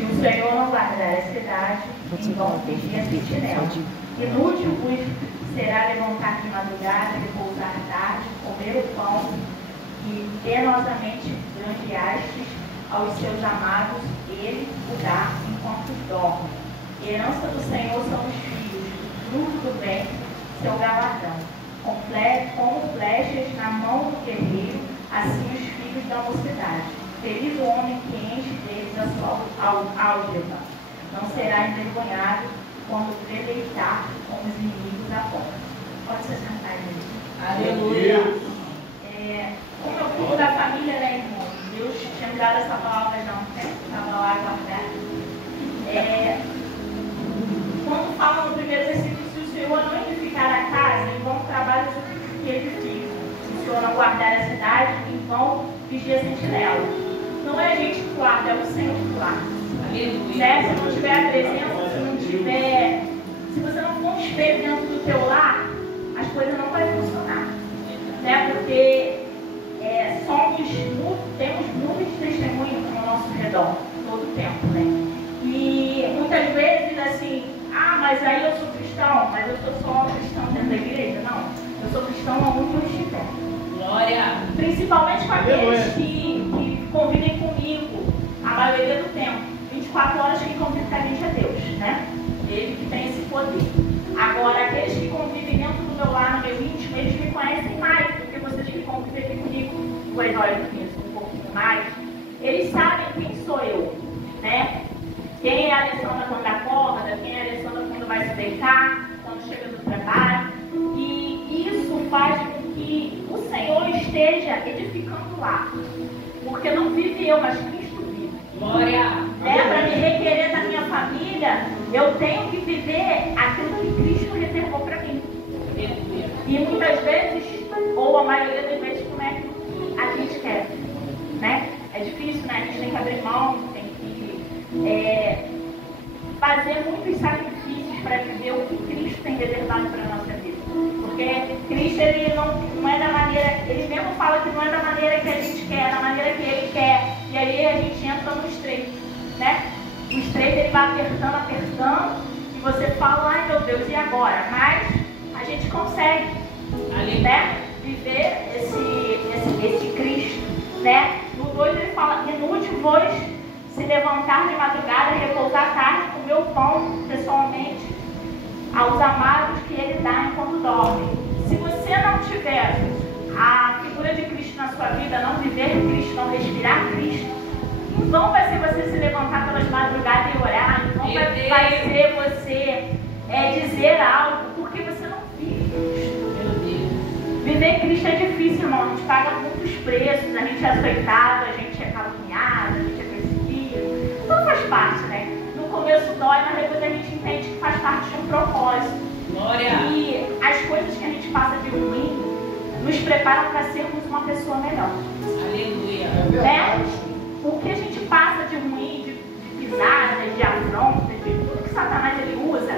Se o Senhor não guardar a cidade, então vigia sentinela. Inútil vos será levantar de madrugada, repousar tarde, comer o pão que penosamente granjeastes aos seus amados, ele o dá enquanto dorme. Herança do Senhor são os filhos, fruto do bem, seu galardão. Como flechas na mão do guerreiro, assim os filhos da mocidade. Feliz o homem que enche deles a sua álgebra. Não será envergonhado quando deleitar com os inimigos à porta. Pode se sentar, gente. Aleluia. Como eu fui da família, né, irmão? Deus tinha me dado essa palavra já há um tempo, estava lá guardada. Quando fala no primeiro versículo, se o Senhor não edificar a casa, em vão trabalha que edifica. Se o Senhor não guardar a cidade, em vão vigia a sentinela. Não é a gente que guarda, é o Senhor que guarda. Né? Se não tiver a presença, se você não for um espelho dentro do teu lar, as coisas não vão funcionar. Né? Porque temos muitos testemunhos ao nosso redor, todo o tempo, né? E muitas vezes, assim, mas aí eu sou cristão, mas eu sou só cristão dentro da igreja. Não, eu sou cristão onde eu estiver. Glória! Principalmente com aqueles que convivem comigo a maioria do tempo. 24 horas quem convive com a gente é Deus, né? Ele que tem esse poder. Agora, aqueles que convivem dentro do meu lar, no meu íntimo, eles me conhecem mais do que vocês que convivem aqui comigo. O Eduardo eu conheço um pouquinho mais. Eles sabem quem sou eu, né? Quem é a Alessandra quando acorda, quem é a Alessandra quando vai se deitar, quando chega do trabalho. E isso faz com que o Senhor esteja edificando lá. Porque não vive eu, mas Cristo vive. Glória! Para me requerer da minha família, eu tenho que viver aquilo que Cristo reservou para mim. E muitas vezes, ou a maioria das vezes, como é que a gente quer, né? É difícil, né? A gente tem que abrir mão, tem que fazer muitos sacrifícios para viver o que Cristo tem reservado para a nossa vida. Porque Cristo, ele não é da maneira, ele mesmo fala que não é da maneira que a gente quer, é da maneira que ele quer. E aí a gente entra no estreito, né? O estreito ele vai apertando, e você fala, ai meu Deus, e agora? Mas a gente consegue, né? Viver esse Cristo, né? No 2 ele fala, inútil vos se levantar de madrugada, repousar tarde, comer o pão, pessoalmente, aos amados que ele dá enquanto dorme. Se você não tiver a figura de Cristo na sua vida, não viver Cristo, não respirar Cristo, em vão vai ser você se levantar pelas madrugadas e orar, em vão vai ser você dizer algo, porque você não vive Cristo. Viver Cristo é difícil, irmão. A gente paga muitos preços, a gente é açoitado, a gente é caluniado, a gente é perseguido. Tudo faz parte, né? No começo dói, mas depois a gente entende que faz parte de um propósito. Glória! E as coisas que a gente passa de ruim nos preparam para sermos uma pessoa melhor. Aleluia! Né? O que a gente passa de ruim, de pisadas, de afrontas, de tudo que Satanás ele usa,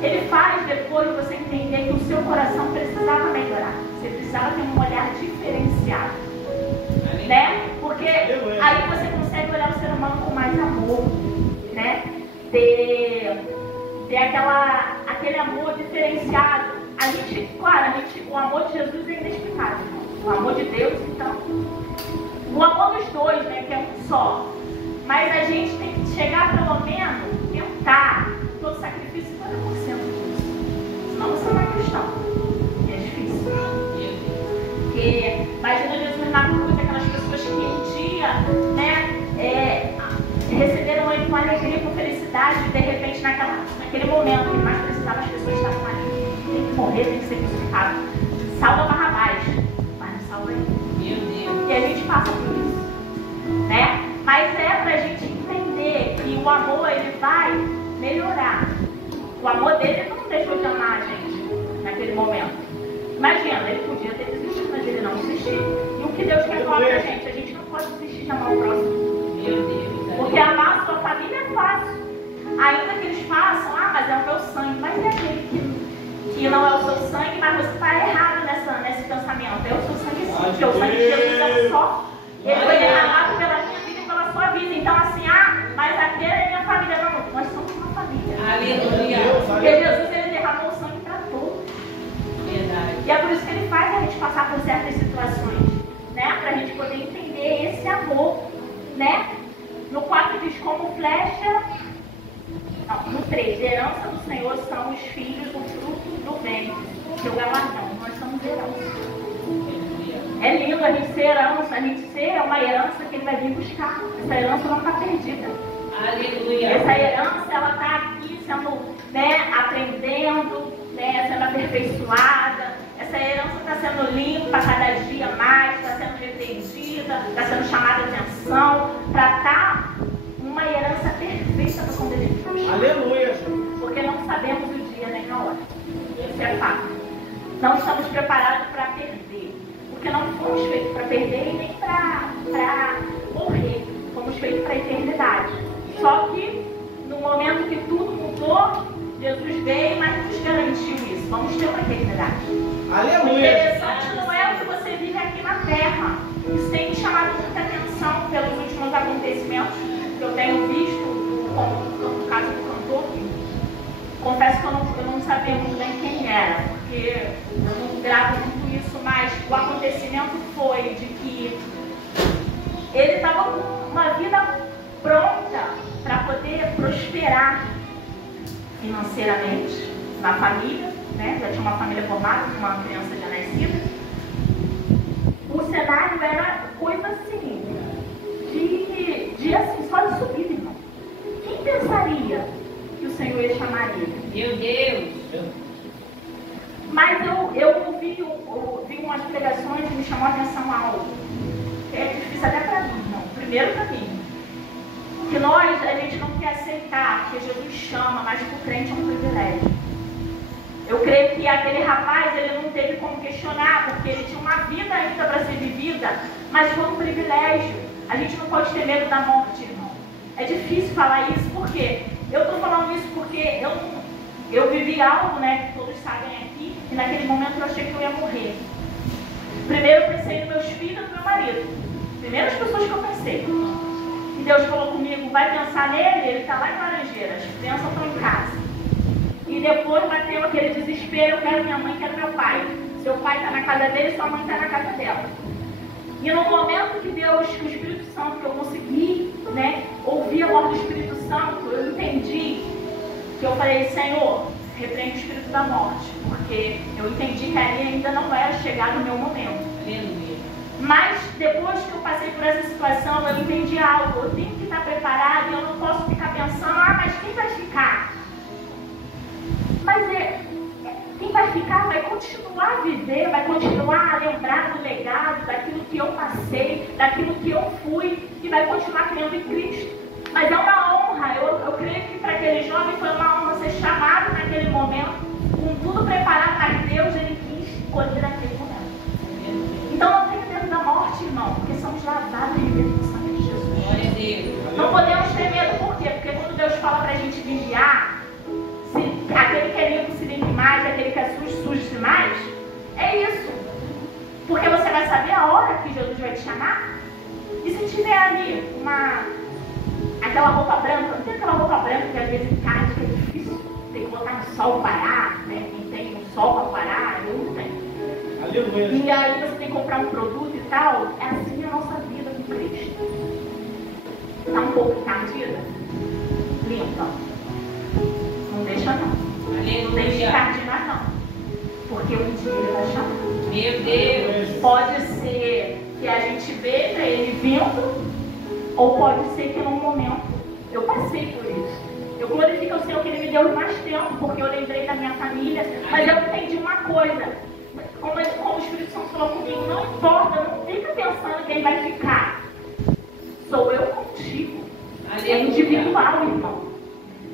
ele faz depois você entender que o seu coração precisava melhorar. Você precisava ter um olhar diferenciado. Né? Porque aí você consegue olhar o ser humano com mais amor. Né? Ter aquele amor diferenciado. A gente, claro, o amor de Jesus é inexplicável. O amor de Deus, então. O amor dos dois, né? Que é um só. Mas a gente tem que chegar pelo menos, tentar todo sacrifício 50% disso. Senão você não é cristão. E é difícil. Porque imagina Jesus na cruz, aquelas pessoas que um dia, né, receberam ele com alegria, com felicidade, e de repente naquele momento que ele mais precisava, as pessoas estavam ali. Tem que morrer, tem que ser crucificado. Salva Barrabás, mas não salva ele. Meu Deus. E a gente passa por isso, né? Mas é pra gente entender que o amor, ele vai melhorar. O amor dele não deixou de amar a gente naquele momento. Imagina, ele podia ter desistido, mas ele não desistiu. E o que Deus quer falar pra gente? A gente não pode desistir de amar o próximo. Meu Deus. Porque amar a sua família é fácil. Ainda que eles façam, mas é o meu sangue. Mas é aquele que não é o seu sangue, mas você está errado nesse pensamento. É o seu sangue sim, porque o sangue de Jesus é um só. Ele foi derramado pela minha vida e pela sua vida. Então assim, mas aquele é minha família. Aleluia. Porque Jesus, ele derramou o sangue para todos. Verdade. E é por isso que ele faz a gente passar por certas situações, né? Para a gente poder entender esse amor, né? No 4 diz, como flecha... Não, no 3, herança do Senhor são os filhos do fruto do ventre, seu galardão. Nós somos herança. É lindo a gente ser herança, a gente ser uma herança que ele vai vir buscar. Essa herança não está perdida. Aleluia. Essa herança, ela está aqui sendo, né, aprendendo, né, sendo aperfeiçoada. Essa herança está sendo limpa cada dia mais, está sendo repreendida, está sendo chamada a atenção para estar uma herança perfeita para quando ele vir buscar. Aleluia. Porque não sabemos o dia nem a hora. Esse é fato. Não estamos preparados para perder. Porque não fomos feitos para perder e nem para morrer. Fomos feitos para a eternidade. Só que, no momento que tudo mudou, Jesus veio, mas nos garantiu isso. Vamos ter uma eternidade. Aleluia. O interessante não é o que você vive aqui na Terra. Isso tem me chamado muita atenção pelos últimos acontecimentos que eu tenho visto, como no caso do cantor. Confesso que eu não sabia muito bem quem era, porque eu não gravo muito isso, mas o acontecimento foi de que ele estava com uma vida pronta para poder prosperar financeiramente na família, né? Já tinha uma família formada, com uma criança já nascida. O cenário era coisa assim, de assim, só de subida, irmão. Quem pensaria que o Senhor ia chamar ele? Meu Deus. Mas eu vi umas pregações e me chamou a atenção algo. É difícil até para mim, não. Primeiro para mim. Que a gente não quer aceitar, porque Jesus chama, mas para o crente é um privilégio. Eu creio que aquele rapaz, ele não teve como questionar, porque ele tinha uma vida ainda para ser vivida, mas foi um privilégio. A gente não pode ter medo da morte, irmão. É difícil falar isso, porque eu estou falando isso porque eu vivi algo, né, que todos sabem aqui, e naquele momento eu achei que eu ia morrer. Primeiro eu pensei nos meus filhos e no meu marido. Primeiras pessoas que eu pensei. E Deus falou comigo, vai pensar nele, ele está lá em Laranjeiras, as crianças estão em casa. E depois bateu aquele desespero, eu quero minha mãe, quero meu pai. Seu pai está na casa dele, sua mãe está na casa dela. E no momento que Deus, que o Espírito Santo, que eu consegui, né, ouvir a voz do Espírito Santo, eu entendi que eu falei, Senhor, repreende o espírito da morte, porque eu entendi que ali ainda não era chegado o meu momento. Aleluia. Mas depois que eu passei por essa situação, eu entendi algo, eu tenho que estar preparado, eu não posso ficar pensando, mas quem vai ficar? Mas quem vai ficar vai continuar a viver, vai continuar a lembrar do legado, daquilo que eu passei, daquilo que eu fui, e vai continuar crendo em Cristo. Mas é uma honra, eu creio que para aquele jovem foi uma honra ser chamado naquele momento, com tudo preparado, mas Deus, ele quis escolher naquele momento. Então não tenha medo da morte, irmão, porque somos lavados em medo do sangue de Jesus. Glória a Deus. Não podemos ter medo, por quê? Porque quando Deus fala para a gente vigiar, aquele que é limpo se limpe mais, aquele que é sujo, suje-se mais, é isso. Porque você vai saber a hora que Jesus vai te chamar. E se tiver ali aquela roupa branca, não tem aquela roupa branca que às vezes cai, que é difícil, tem que botar no sol parar, né? Quem tem um sol para parar, eu não tenho. Aleluia. E aí você tem que comprar um produto e tal, é assim a nossa vida com Cristo. Está um pouco encardida? Limpa. Não deixa não. Não deixa de encardir mais não. Porque um dia ele vai chamar. Meu Deus. Pode ser que a gente veja ele vindo, ou pode ser que num momento eu passei por isso. Eu glorifico o Senhor que Ele me deu mais tempo, porque eu lembrei da minha família, mas eu entendi uma coisa, como o Espírito Santo falou comigo, não importa, não fica pensando que Ele vai ficar. Sou eu contigo. É individual, irmão.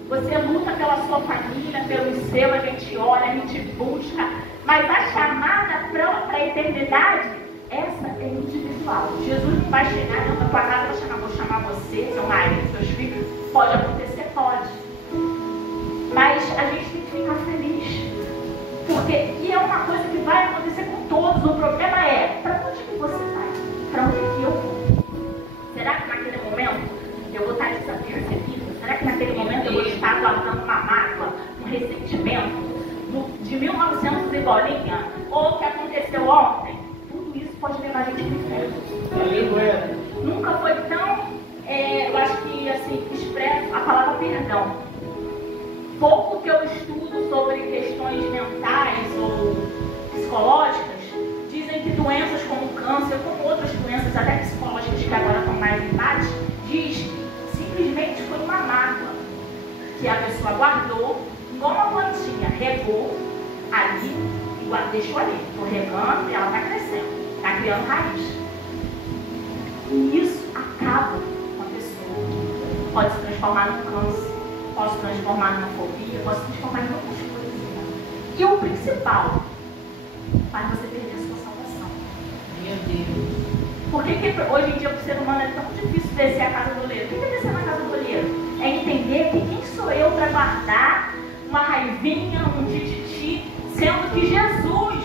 Você luta pela sua família, pelo seu, a gente ora, a gente busca, mas a chamada para a eternidade, essa é individual. Jesus não vai chegar na tua casa e vai chamar, vou chamar você, seu marido, seus filhos. Pode acontecer, pode. Mas a gente tem que ficar feliz. Porque e é uma coisa que vai acontecer com todos. O problema é, para onde que você vai? Para onde que eu vou? Será que naquele momento eu vou estar desapercebida? Será que naquele momento eu vou estar guardando uma mágoa? ressentimento de 1900 e bolinha, ou que aconteceu ontem, tudo isso pode levar a gente para o inferno. Nunca foi tão, eu acho que assim, expresso a palavra perdão. Pouco que eu estudo sobre questões mentais ou psicológicas, dizem que doenças como câncer, como outras doenças, até psicológicas que agora estão mais em bate, diz que simplesmente foi uma mágoa que a pessoa guardou, igual uma plantinha, regou ali e deixou ali. Estou regando e ela está crescendo, está criando raiz. E isso acaba com a pessoa. Pode se transformar num câncer, pode se transformar numa fobia, pode se transformar em outras coisas. E o principal, faz você perder a sua salvação. Meu Deus. Por que hoje em dia para o ser humano é tão difícil descer a casa do oleiro? O que é descer na casa do oleiro? É entender que quem sou eu para guardar uma raivinha, um tititi, sendo que Jesus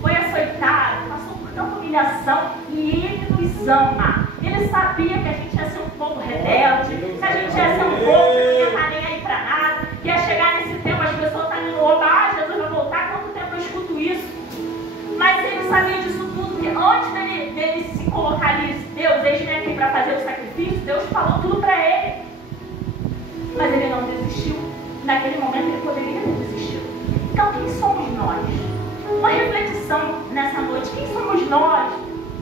foi açoitado, passou por tanta humilhação e Ele nos ama. Ele sabia que a gente ia ser um povo rebelde, que a gente ia ser um povo que não ia estar nem aí para nada, que ia chegar nesse tempo, as pessoas estão indo, oba, Jesus vai voltar, quanto tempo eu escuto isso? Mas Ele sabia disso tudo, que antes dele se colocar ali, Deus, eis-me aqui para fazer o sacrifício, Deus falou tudo para ele. Mas ele não desistiu. Naquele momento ele poderia ter desistido. Então quem somos nós? Uma reflexão nessa noite. Quem somos nós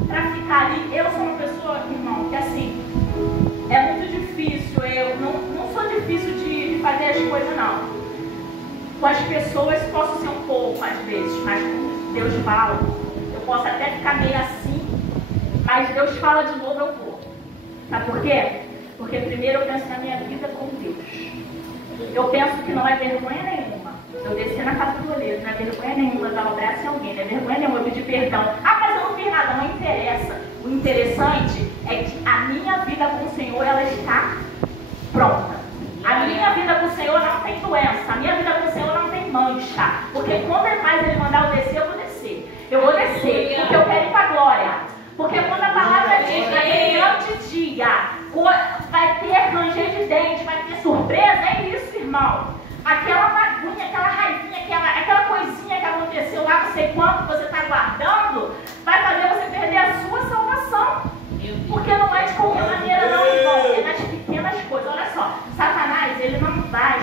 para ficar ali? Eu sou uma pessoa, irmão, que assim, é muito difícil. Eu não sou difícil de fazer as coisas, não. Com as pessoas posso ser um pouco, às vezes, mas quando Deus fala, eu posso até ficar meio assim, mas Deus fala de novo, eu vou. Sabe por quê? Porque primeiro eu penso na minha vida com Deus. Eu penso que não é vergonha nenhuma eu descer na casa do oleiro, não é vergonha nenhuma eu dar um abraço em alguém, não é vergonha nenhuma eu pedir perdão. Ah, mas eu não fiz nada, não interessa. O interessante é que a minha vida com o Senhor, ela está pronta. A minha vida com o Senhor não tem doença, a minha vida com o Senhor não tem mancha. Porque quando mais Ele mandar eu descer, eu vou descer. Eu vou descer, porque eu quero ir para a glória. Porque quando a palavra diz que naquele grande dia vai ter ranger de dente, vai ter surpresa, é isso, irmão. Aquela bagunha, aquela raivinha, aquela coisinha que aconteceu lá, não sei quanto você está guardando, vai fazer você perder a sua salvação. Porque não é de qualquer maneira, não, irmão. É nas pequenas coisas. Olha só, Satanás, ele não vai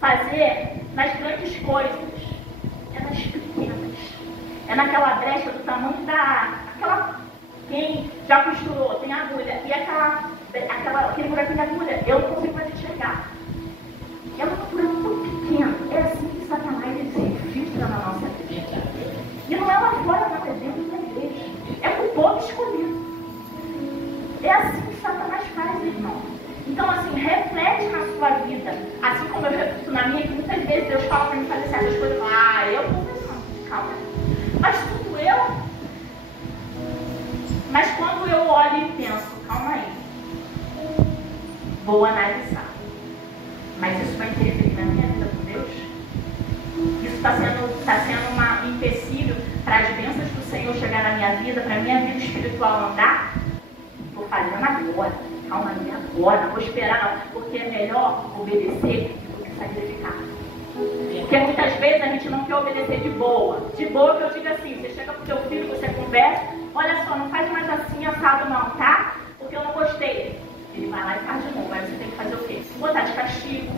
fazer nas grandes coisas. É nas pequenas. É naquela brecha do tamanho quem já costurou, tem agulha, e aquele buraquinho da agulha, eu não consigo mais enxergar. É um buraco muito pequeno. É assim que Satanás ele se infiltra na nossa vida. E não é lá fora, não, é dentro da igreja. É para o povo escolhido. É assim que Satanás faz, irmão. Então, assim, reflete na sua vida. Assim como eu reflito na minha, que muitas vezes Deus fala para mim fazer certas coisas. Eu não faço não, calma. Mas tudo eu. Mas quando eu olho e penso, calma aí, vou analisar. Mas isso vai interferir na minha vida com Deus? Isso está sendo um empecilho para as bênçãos do Senhor chegar na minha vida, para a minha vida espiritual andar? Estou fazendo agora. Calma aí, agora. Não vou esperar não. Porque é melhor obedecer do que sacrificar. Porque muitas vezes a gente não quer obedecer de boa. De boa que eu digo assim, você chega pro teu filho, você conversa, olha só, não faz mais assim, assado não, tá? Porque eu não gostei. Ele vai lá e faz de novo. Aí você tem que fazer o quê? Botar de castigo,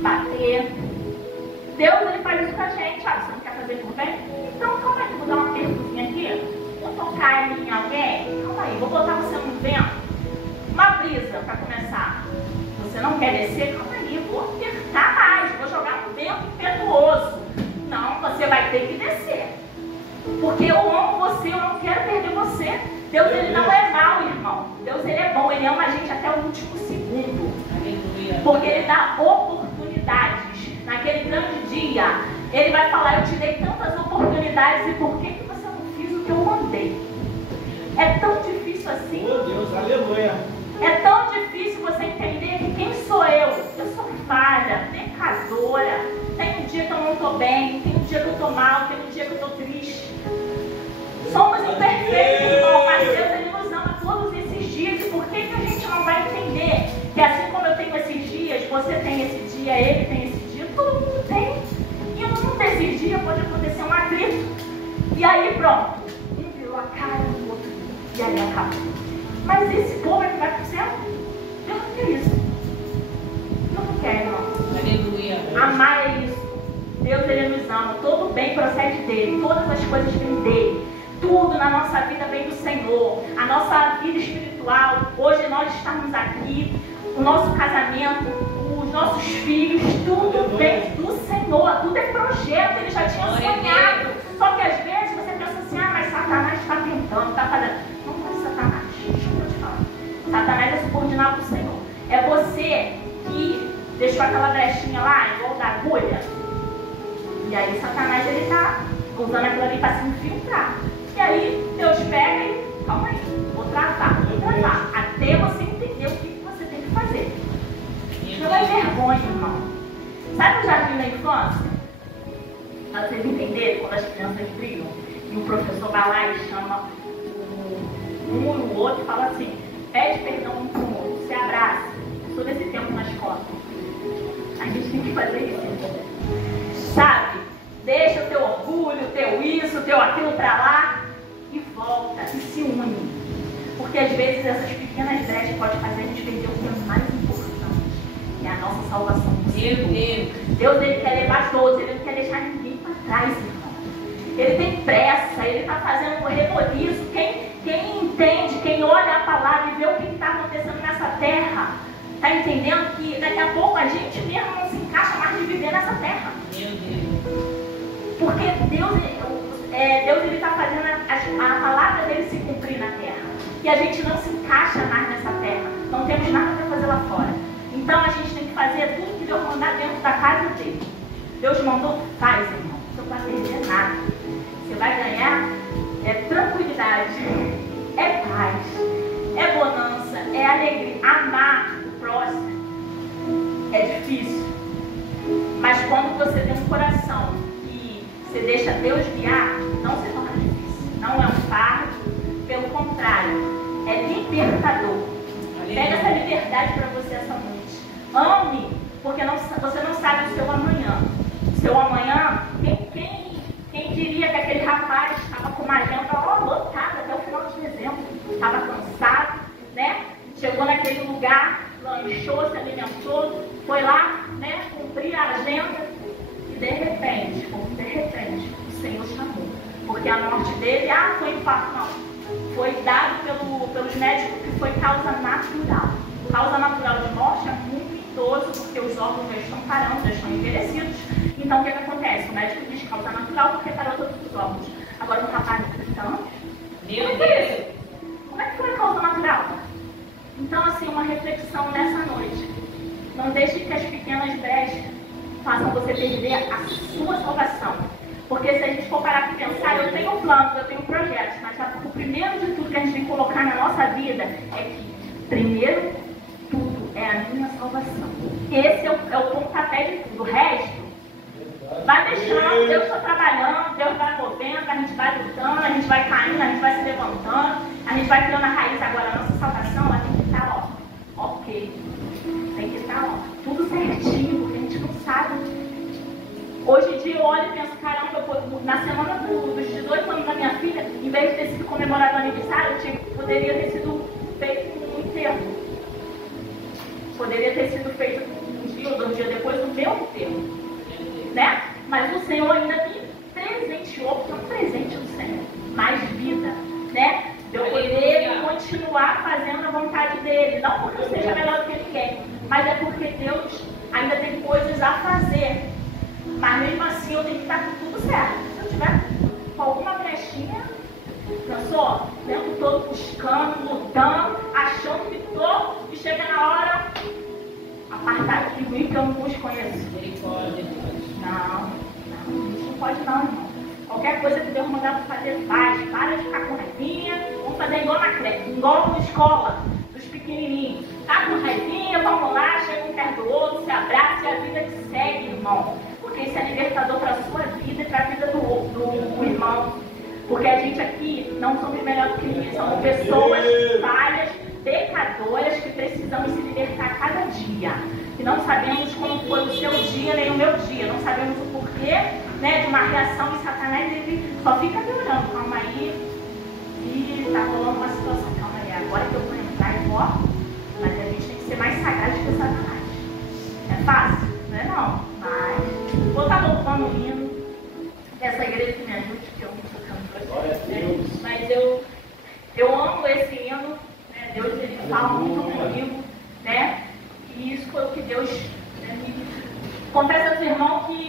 bater. Deus, ele faz isso com a gente. Você não quer fazer por bem? Então, calma aí, vou dar uma perguntinha aqui. Vou tocar em alguém? Calma aí, vou botar você no vento. Uma brisa, para começar. Você não quer descer? Calma aí, vou apertar mais. Vou jogar no vento impetuoso. Não, você vai ter que descer. Porque eu amo você, eu não quero perder você. Deus, ele não é mau, irmão. Deus, ele é bom, ele ama a gente até o último segundo. Porque ele dá oportunidades. Naquele grande dia, ele vai falar, eu te dei tantas oportunidades e por que você não fez o que eu mandei? É tão difícil assim. Meu Deus, aleluia. É tão difícil você entender que quem sou eu? Eu sou falha, pecadora. Tem um dia que eu não estou bem, tem um dia que eu estou mal, tem um dia que eu estou triste. Somos imperfeitos, irmão, mas Deus, ele nos ama todos esses dias. E por que a gente não vai entender que assim como eu tenho esses dias, você tem esse dia, terra. Mas esse povo é que vai para o céu? Deus não quer isso. Deus não quer, irmão. Aleluia. Amar é isso. Deus, Ele nos ama. Todo bem procede dEle. Todas as coisas vêm dEle. Tudo na nossa vida vem do Senhor. A nossa vida espiritual. Hoje nós estamos aqui. O nosso casamento. Os nossos filhos. Tudo vem do Senhor. Tudo é projeto. Ele já tinha sonhado. Só que às vezes você pensa assim, mas Satanás está tentando, está fazendo. Não foi Satanás. Deixa eu te falar. Satanás é subordinado do Senhor. É você que deixou aquela brechinha lá, igual da agulha. E aí Satanás, ele está usando aquilo ali para se infiltrar. E aí Deus pega e, calma aí, vou travar. Até você entender o que você tem que fazer. Não é vergonha, irmão. Sabe o jardim da infância? Para vocês entenderem, quando as crianças brigam, e o professor vai lá e chama um e o outro e fala assim, pede perdão um para o outro, se abraça. Eu sou desse tempo na escola. A gente tem que fazer isso. Sabe? Deixa o teu orgulho, o teu isso, o teu aquilo para lá e volta e se une. Porque às vezes essas pequenas brechas podem fazer a gente perder o que é mais importante, que é a nossa salvação. Deus, Ele quer levar todos, Ele não quer deixar ninguém para trás, irmão. Ele tem pressa, Ele está fazendo um reboliço. Quem entende, quem olha a palavra e vê o que está acontecendo nessa terra, está entendendo que daqui a pouco a gente mesmo não se encaixa mais de viver nessa terra. Meu Deus. Porque Deus ele está fazendo a palavra dele se cumprir na terra. E a gente não se encaixa mais nessa terra. Não temos nada para fazer lá fora. Então a gente tem que fazer tudo que Deus mandar dentro da casa dele. Deus mandou, faz, irmão. Você não vai perder nada. Você vai ganhar tranquilidade, é paz, é bonança, é alegria. Amar o próximo é difícil. Mas quando você tem um coração e você deixa Deus guiar, não se torna difícil. Não é um fardo, pelo contrário, é libertador. Pega essa liberdade para você essa noite. Ame, porque você não sabe o seu amanhã. O seu amanhã, quem diria que aquele rapaz estava com uma agenda lotada até o final de dezembro. Estava cansado, né? Chegou naquele lugar, lanchou, se alimentou, foi lá, né? Cumprir a agenda. E de repente, o Senhor chamou. Porque a morte dele, foi infarto, não. Foi dado pelos médicos que foi causa natural. Causa natural de morte é muito idoso, porque os órgãos já estão parando, já estão envelhecidos. Então o que acontece? O médico diz causa natural porque parou todos os órgãos. Agora um rapaz de 30 anos, como é que foi a causa natural? Então assim, uma reflexão nessa noite. Não deixe que as pequenas brechas façam você perder a sua salvação. Porque se a gente for parar para pensar, eu tenho planos, eu tenho projetos, mas o primeiro de tudo que a gente tem que colocar na nossa vida é que, primeiro tudo, é a minha salvação. Esse é o pontapé de tudo. O resto, vai deixando, Deus está trabalhando, Deus vai movendo, a gente vai lutando, a gente vai caindo, a gente vai se levantando, a gente vai criando a raiz. Agora, a nossa salvação, ela tem que estar, ok. Tem que estar, tudo certinho, porque a gente não sabe. Hoje em dia eu olho e penso, caramba, na semana dos 18 anos da minha filha, em vez de ter sido comemorado o aniversário, poderia ter sido feito um enterro. Poderia ter sido feito um dia ou 2 dias depois do meu enterro. Né? Mas o Senhor ainda me presenteou, porque é um presente do Senhor. Mais vida, né? De eu poder continuar fazendo a vontade dele. Não porque eu seja melhor do que ninguém, mas é porque Deus ainda tem coisas a fazer. Mas mesmo assim eu tenho que estar com tudo certo. Se eu tiver com alguma brechinha, pensou? O tempo todo buscando, lutando, achando que estou, e chega na hora, apartar de mim que eu não os conheço. Não, a gente não pode não, irmão. Qualquer coisa que Deus mandar para fazer, faz. Para de ficar com raivinha. Vamos fazer igual na creche, igual na escola, dos pequenininhos. Tá com raivinha, vamos lá, chega um perto do outro, se abraça e a vida que segue, irmão. Porque isso é libertador para a sua vida e para a vida do irmão. Porque a gente aqui não somos melhor do que ninguém, somos pessoas falhas, pecadoras, que precisamos se libertar a cada dia. E não sabemos como foi o seu dia, nem o meu dia. Não sabemos o porquê, né, de uma reação, e Satanás ele só fica me olhando. Calma aí. E tá rolando uma situação. Calma agora que eu vou entrar e vou, mas a gente tem que ser mais sagaz que o Satanás. É fácil? Não é não. Mas vou estar louvando o hino dessa igreja que me ajude, que eu não sou cantora. Glória a Deus. Mas eu amo esse hino, né? Deus ele fala muito comigo, né? E isso foi o que Deus, né, me confessa aos irmãos que